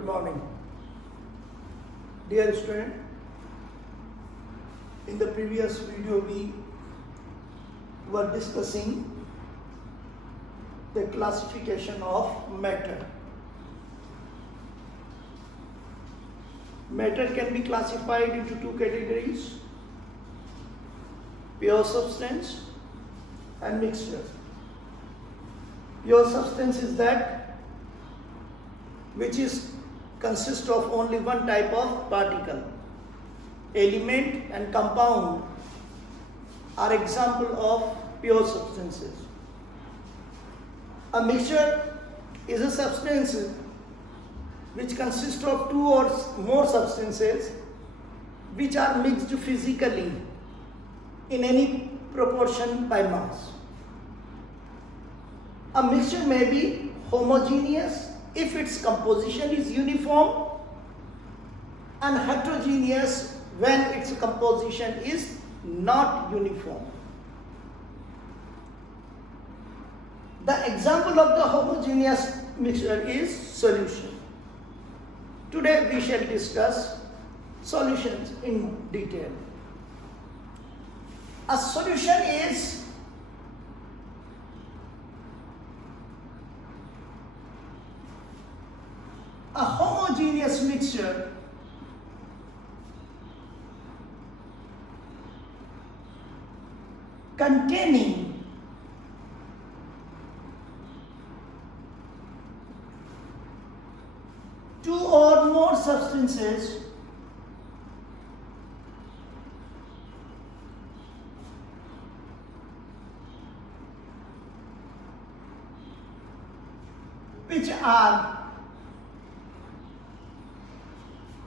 Good morning. Dear student, in the previous video we were discussing the classification of matter. Matter can be classified into two categories: pure substance and mixture. Pure substance is that which consists of only one type of particle. Element and compound are example of pure substances. A mixture is a substance which consists of two or more substances which are mixed physically in any proportion by mass. A mixture may be homogeneous if its composition is uniform and heterogeneous when its composition is not uniform. The example of the homogeneous mixture is solution. Today we shall discuss solutions in detail. A solution is a homogeneous mixture containing two or more substances which are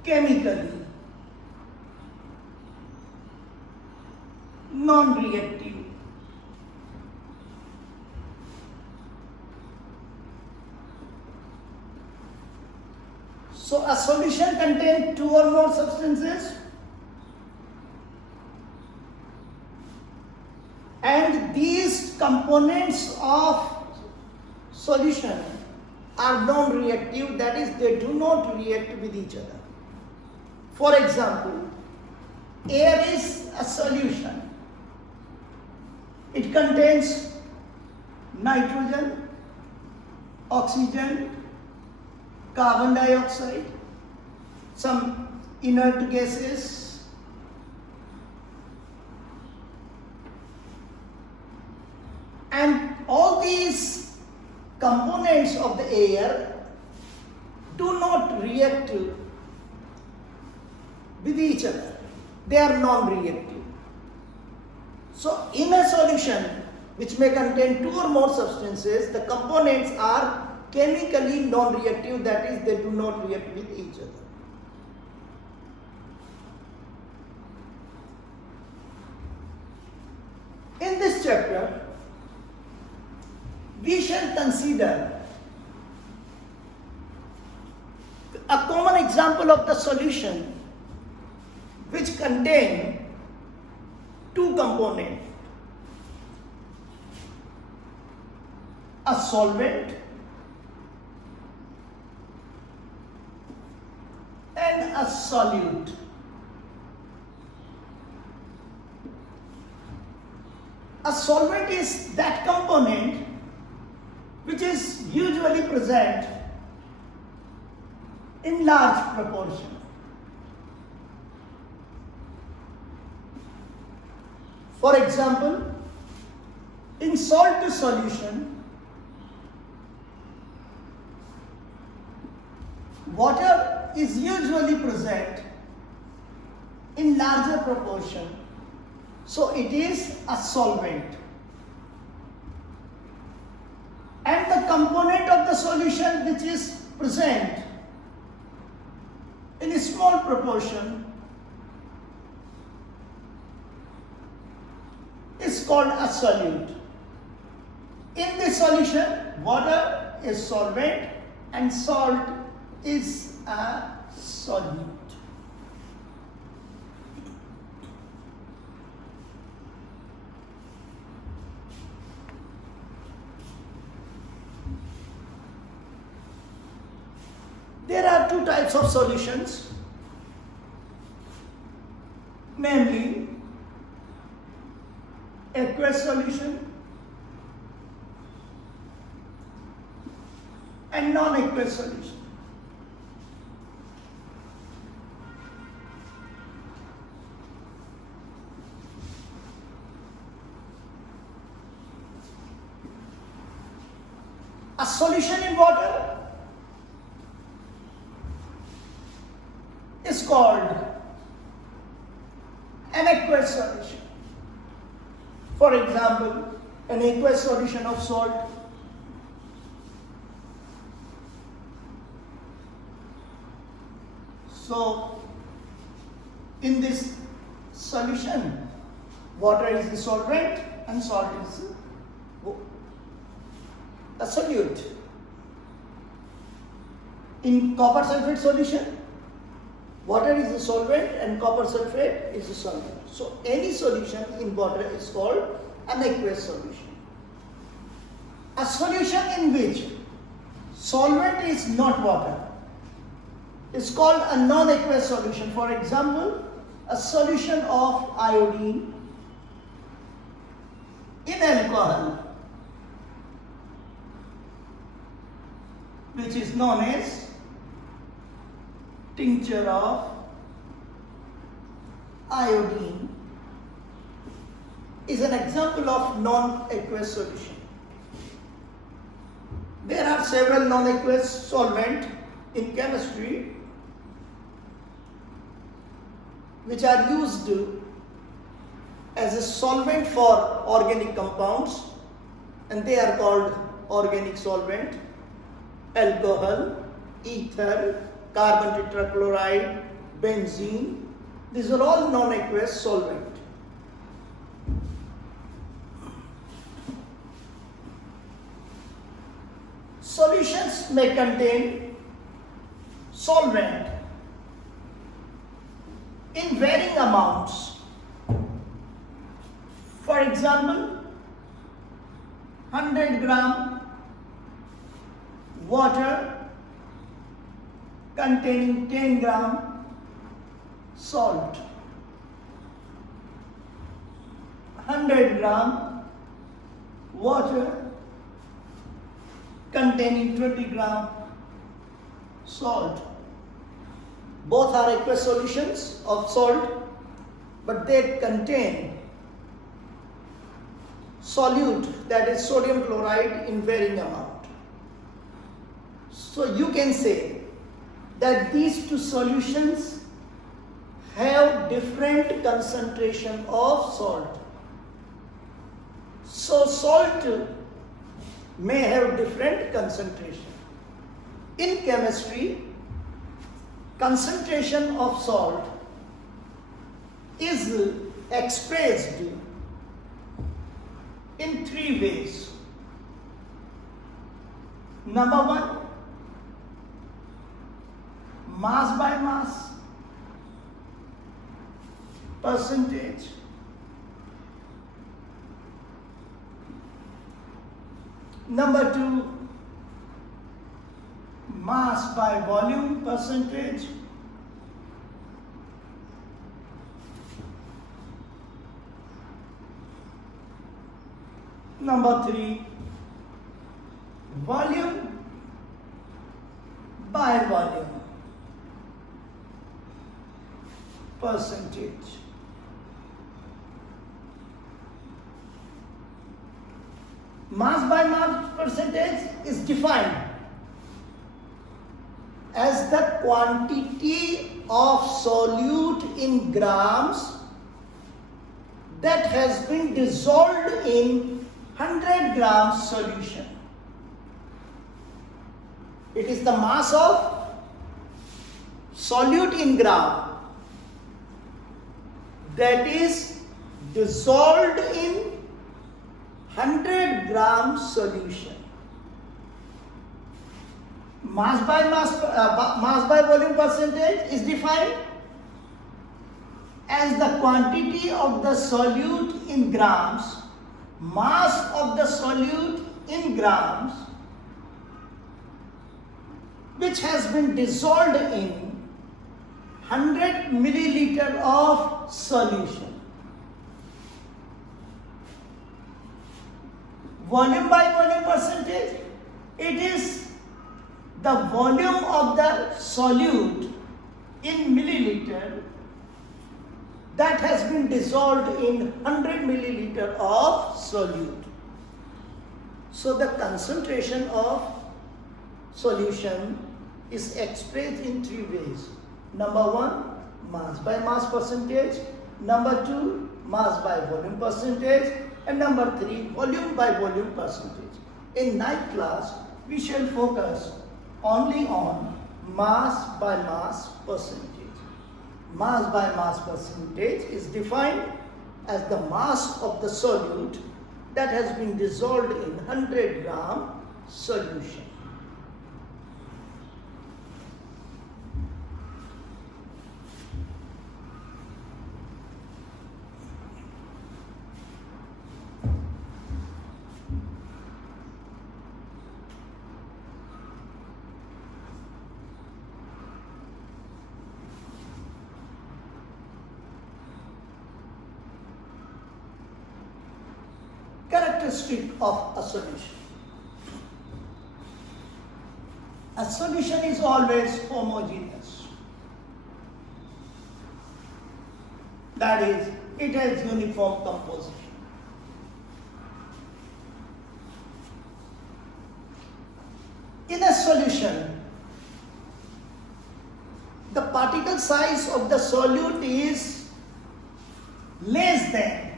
chemically non-reactive. So a solution contains two or more substances and these components of solution are non-reactive, that is, they do not react with each other. For example, air is a solution. It contains nitrogen, oxygen, carbon dioxide, some inert gases, and all these components of the air do not react with each other. They are non-reactive. So in a solution which may contain two or more substances, the components are chemically non-reactive, that is, they do not react with each other. In this chapter, we shall consider a common example of the solution which contain two components: a solvent and a solute. A solvent is that component which is usually present in large proportion. For example, in salt solution, water is usually present in larger proportion, so it is a solvent. And the component of the solution which is present in a small proportion is called a solute. In this solution, water is solvent and salt is a solute. There are two types of solutions, namely aqueous solution and non-aqueous solution. A solution in water is called an aqueous solution. For example, an aqueous solution of salt. So, in this solution, water is the solvent and salt is a solute. In copper sulfate solution, water is the solvent and copper sulfate is the solvent. So any solution in water is called an aqueous solution. A solution in which solvent is not water is called a non-aqueous solution. For example, a solution of iodine in alcohol, which is known as tincture of iodine, is an example of non-aqueous solution. There are several non-aqueous solvents in chemistry which are used as a solvent for organic compounds, and they are called organic solvent: alcohol, ether, carbon tetrachloride, benzene. These are all non-aqueous solvent. Solutions may contain solvent in varying amounts. For example, 100 gram water containing 10 gram salt, 100 gram water containing 20 gram salt. Both are aqueous solutions of salt, but they contain solute, that is sodium chloride, in varying amount. So you can say that these two solutions have different concentration of salt. So salt may have different concentration. In chemistry, concentration of salt is expressed in three ways. Number one, mass by mass percentage. Number two, mass by volume percentage. Number three, volume by volume percentage. Mass by mass percentage is defined as the quantity of solute in grams that has been dissolved in 100 grams solution. It is the mass of solute in gram that is dissolved in 100 gram solution. Mass by volume percentage is defined as the quantity of the solute in grams, mass of the solute in grams, which which has been dissolved in 100 milliliter of solution. Volume by volume percentage, it is the volume of the solute in milliliter that has been dissolved in 100 milliliter of solute. So the concentration of solution is expressed in three ways. Number one, mass by mass percentage. Number two, mass by volume percentage. And number three, volume by volume percentage. In ninth class, we shall focus only on mass by mass percentage. Mass by mass percentage is defined as the mass of the solute that has been dissolved in 100 gram solution. Characteristic of a solution. A solution is always homogeneous. That is, it has uniform composition. In a solution, the particle size of the solute is less than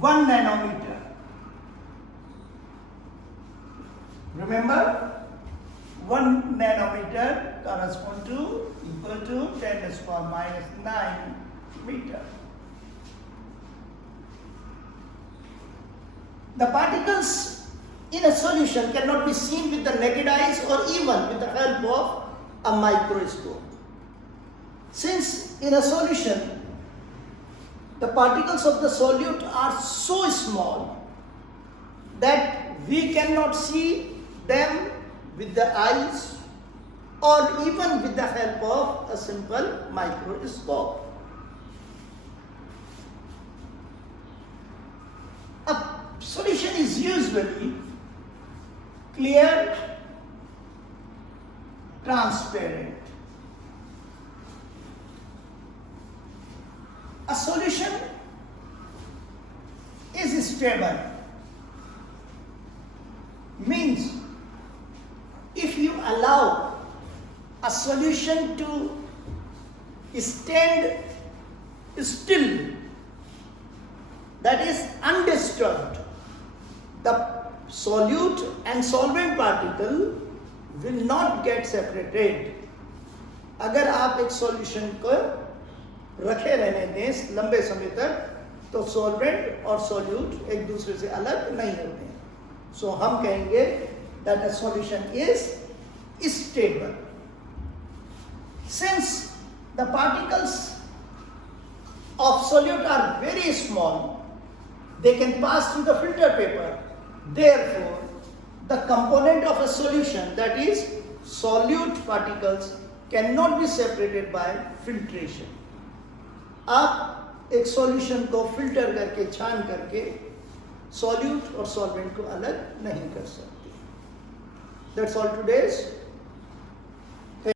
1 nanometer. Remember, 1 nanometer corresponds to equal to 10 to the power minus 9 meter. The particles in a solution cannot be seen with the naked eyes or even with the help of a microscope. Since in a solution, the particles of the solute are so small that we cannot see them with the eyes or even with the help of a simple microscope. A solution is usually clear, transparent. A solution is stable. Means if you allow a solution to stand still, that is undisturbed, the solute and solvent particle will not get separated. अगर आप एक solution को रखे रहने दें लंबे समय तक तो सॉल्वेंट और सॉल्यूट एक दूसरे से अलग नहीं होते हैं. सो हम कहेंगे that a solution is stable. Since the particles of solute are very small, they can pass through the filter paper. Therefore, the component of a solution, that is solute particles, cannot be separated by filtration. आप एक solution को filter करके छान करके solute और solvent को अलग नहीं कर सकते. That's all today's